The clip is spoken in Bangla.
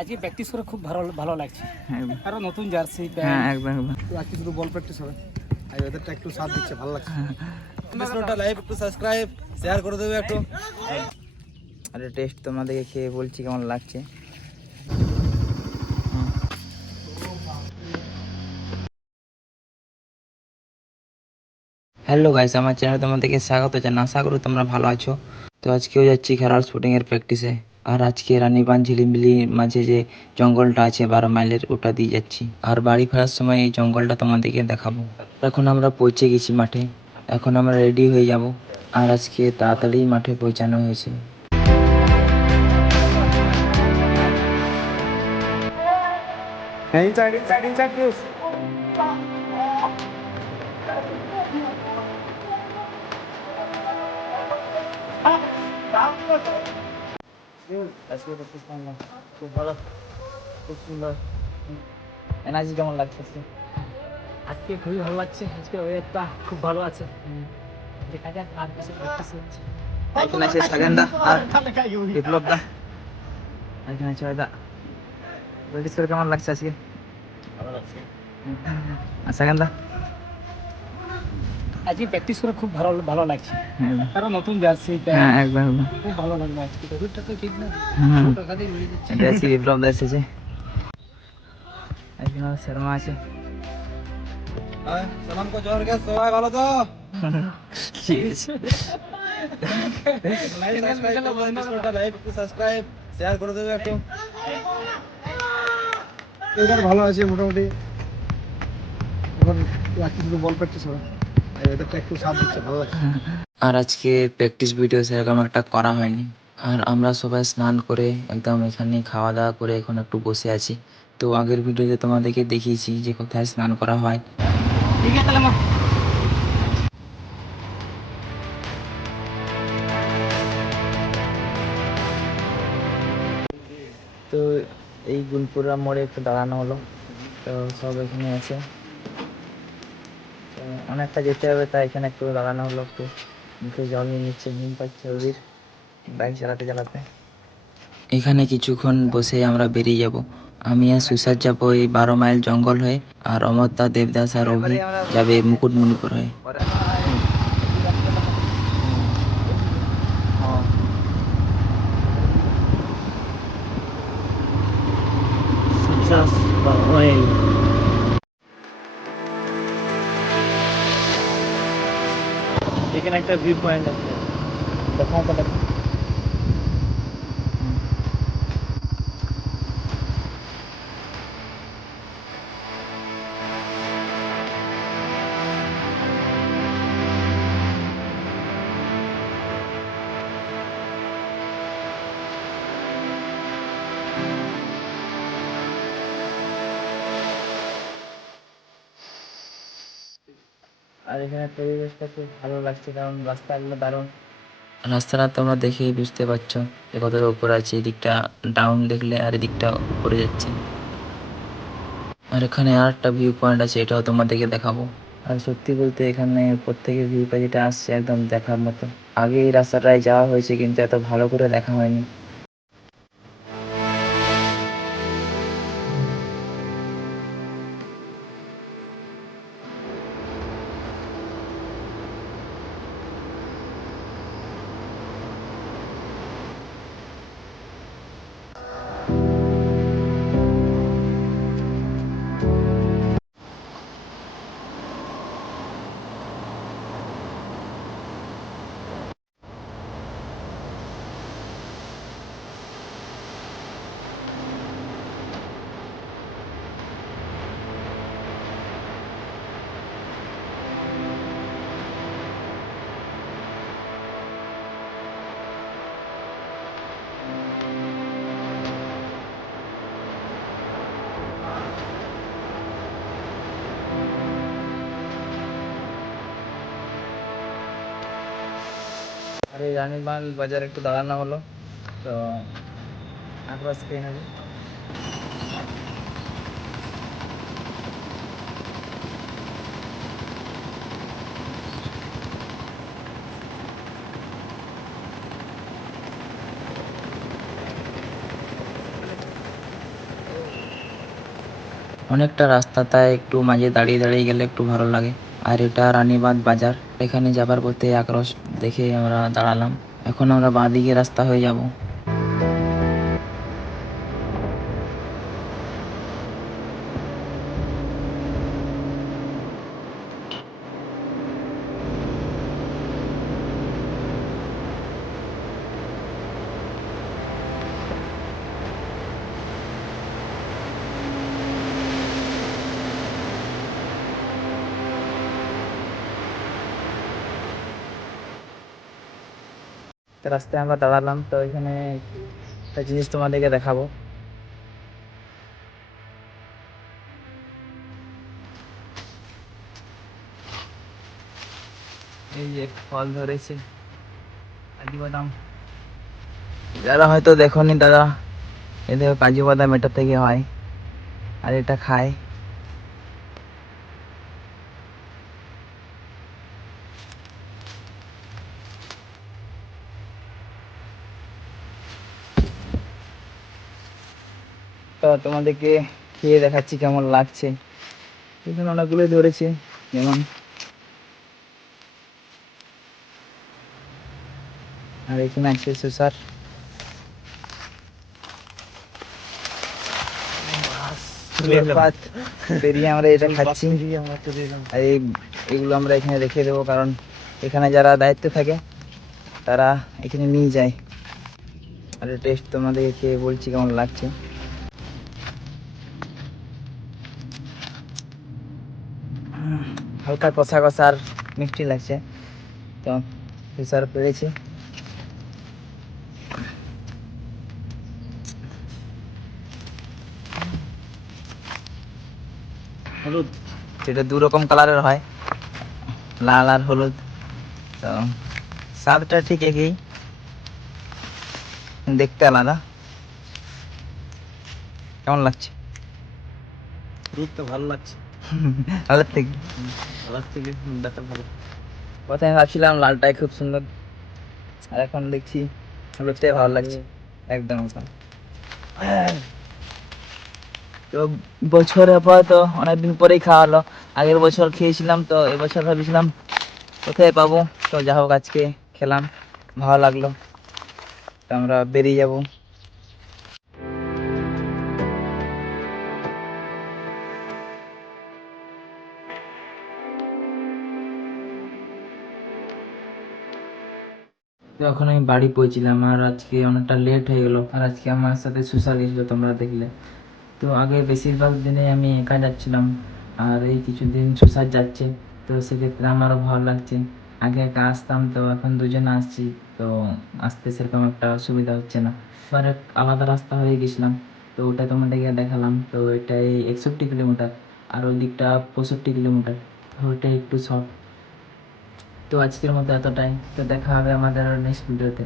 আজকে প্র্যাকটিস করে খুব ভালো ভালো লাগছে। আরো নতুন জার্সি হ্যাঁ একদম একদম। আজকে শুধু বল প্র্যাকটিস হবে, আর ওদেরটা একটু সাথ দিচ্ছে, ভালো লাগছে। ভিডিওটা লাইক, একটু সাবস্ক্রাইব, শেয়ার করে দেবে একটু। আরে টেস্ট তোমাদেরকে খেয়ে বলছি কেমন লাগছে। হ্যালো গাইস, আমার চ্যানেলে তোমাদেরকে স্বাগত জানাই। আশা করি তোমরা ভালো আছো। তো আজকেও যাচ্ছি খেলার শুটিং এর প্র্যাকটিসে। আর আজকে রানীবাঁধ ঝিলিমিলির মাঝে যে জঙ্গলটা আছে 12 মাইলের, ওটা দিয়ে যাচ্ছি। আর বাড়ি ফেরার সময় এই জঙ্গলটা তোমাদেরকে দেখাবো। এখন আমরা পৌঁছে গেছি মাঠে। এখন আমরা রেডি হয়ে যাব। আর আজকে তাড়াতাড়ি মাঠে পৌঁছানো হয়েছে। Inside, please. আজকে প্র্যাকটিস করলাম, খুব ভালো, খুব সুন্দর। এনার্জি কেমন লাগছে আজকে? আজকে খুবই ভালো লাগছে। আজকে ওয়েদারটা খুব ভালো আছে। দেখা যাক আর কিছু প্র্যাকটিস হচ্ছে। এখানে আছে সাগেন্দা আর বিপ্লব দা। এখানে আছে দা। প্র্যাকটিস করে কেমন লাগছে আজকে? ভালো লাগছে। আর সাগেন্দা? আজকে প্র্যাকটিস করে খুব ভালো ভালো লাগছে। আরো নতুন জার্সি হ্যাঁ একদম একদম। খুব ভালো লাগলো আজকে। ওটা তো ঠিক না, টাকা দিয়ে মিলে যাচ্ছে। এটা আছে বিপ্লব দা এসেছে। এখানে শর্মা আছে। সালাম কো জোর কে, সবাই ভালো তো? ঠিক আছে। লাইক, একটু সাবস্ক্রাইব, শেয়ার করে দেবে একটু। এবার ভালো আছে মোটামুটি। এখন আজকে শুধু বল প্র্যাকটিস হবে, আর ওদেরটা একটু সাথ দিচ্ছে, ভালো লাগছে। আর আজকে প্র্যাকটিস ভিডিও সেরকম একটা করা হয়নি। আর আমরা সবাই স্নান করে একদম এখানে খাওয়া দাওয়া করে এখন একটু বসে আছি। তো আগের ভিডিওতে তোমাদেরকে দেখিয়েছি যে কোথায় স্নান করা হয়। ঠিক আছে তাহলে তো এই গুলপুরা মোড়ে একটু দাঁড়ানো হলো। তো সব এখানে আছে। তো অনেকটা যেতে হবে, তাই এখানে একটু দাঁড়ানো হলো। একটু মুখে জল নিয়ে নিচ্ছে, ঘুম পাচ্ছে ওদের বাইক চালাতে চালাতে। এখানে কিছুক্ষণ বসে আমরা বেরিয়ে যাব। আমি আর সুসাদ যাবো এই 12 মাইল জঙ্গল হয়ে, আর অমরদা, দেবদাস আর অভি যাবে মুকুটমণিপুর হয়ে। এখানে একটা ভিউ পয়েন্ট আছে, দেখা যাবে। আর এখানে পরিবেশটা খুব ভালো লাগছে, কারণ রাস্তাগুলো দারুণ। রাস্তাটা তোমরা দেখেই বুঝতে পারছো যে কতটা উপরে আছে। এদিকটা ডাউন দেখলে আর এদিকটা উপরে যাচ্ছে। আর এখানে আর একটা ভিউ পয়েন্ট আছে, এটাও তোমাদেরকে দেখাবো। আর সত্যি বলতে এখানে প্রত্যেকের ভিউটা যেটা আসছে একদম দেখার মতো। আগে এই রাস্তাটায় যাওয়া হয়েছে, কিন্তু এত ভালো করে দেখা হয়নি। আর এই রানীবাঁধ বাজার একটু দাঁড়ানো হলো। তো আশপাশ খেয়ে নেবে। অনেকটা রাস্তা, তাই একটু মাঝে দাঁড়িয়ে দাঁড়িয়ে গেলে একটু ভালো লাগে। আর এটা রানীবাঁধ বাজার, এখানে যাবার পথে আক্রোশ দেখে আমরা দাঁড়ালাম। এখন আমরা বাঁদিকে রাস্তা হয়ে যাব। রাস্তায় আমরা দাঁড়ালাম, তো এখানে একটা জিনিস তোমাদেরকে দেখাবো। এই যে ফল ধরেছে কাজু বাদাম, যারা হয়তো দেখোনি দাদা, এদের কাজু বাদাম এটা থেকে হয় আর এটা খায়। তো তোমাদেরকে খেয়ে দেখাচ্ছি কেমন লাগছে। এখানে অনেকগুলোই ধরেছে, যেমন আর এখানে আছে সুসার। পাত পেরিয়ে আমরা এটা খাচ্ছি। আর এগুলো আমরা এখানে রেখে দেবো, কারণ এখানে যারা দায়িত্ব থাকে তারা এখানে নিয়ে যায়। আর টেস্ট তোমাদেরকে খেয়ে বলছি কেমন লাগছে। হালকা কষা কষা আর মিষ্টি লাগছে, তো সুসার পেরেছি। হলুদ, সেটা দু রকম কালারের হয়, লাল আর হলুদ। তো স্বাদটা ঠিক একই, দেখতে আলাদা। কেমন লাগছে? দুধটা ভালো লাগছে, লালের থেকে ভালো থেকে দেখা ভালো। প্রথমে ভাবছিলাম লালটাই খুব সুন্দর, আর এখন দেখছি হলুদটাই ভালো লাগছে একদম। তো বছরে পর তো অনেকদিন পরেই খাওয়া হলো। আগের বছর খেয়েছিলাম, তো এবছর ভাবছিলাম কোথায় পাবো, তো যা হোক আজকে খেলাম, ভালো লাগলো। তো আমরা বেরিয়ে যাব। তো এখন আমি বাড়ি পৌঁছিলাম, আর আজকে অনেকটা লেট হয়ে গেল। আর আজকে আমার সাথে সুসার গেছিলো, তোমরা দেখলে। তো আগে বেশিরভাগ দিনে আমি একা যাচ্ছিলাম, আর এই কিছুদিন সুসার যাচ্ছে, তো সেক্ষেত্রে আমারও ভালো লাগছে। আগে একা আসতাম, তো এখন দুজনে আসছি, তো আসতে সেরকম একটা অসুবিধা হচ্ছে না। এবার এক আলাদা রাস্তা হয়ে গেছিলাম, তো ওটা তোমাদেরকে দেখালাম। তো এটাই 61 কিলোমিটার, আর ওই দিকটা 65 কিলোমিটার, তো ওইটা একটু শর্ট। তো আজকের মতো এতটাই, তো দেখা হবে আমাদের নেক্সট ভিডিওতে।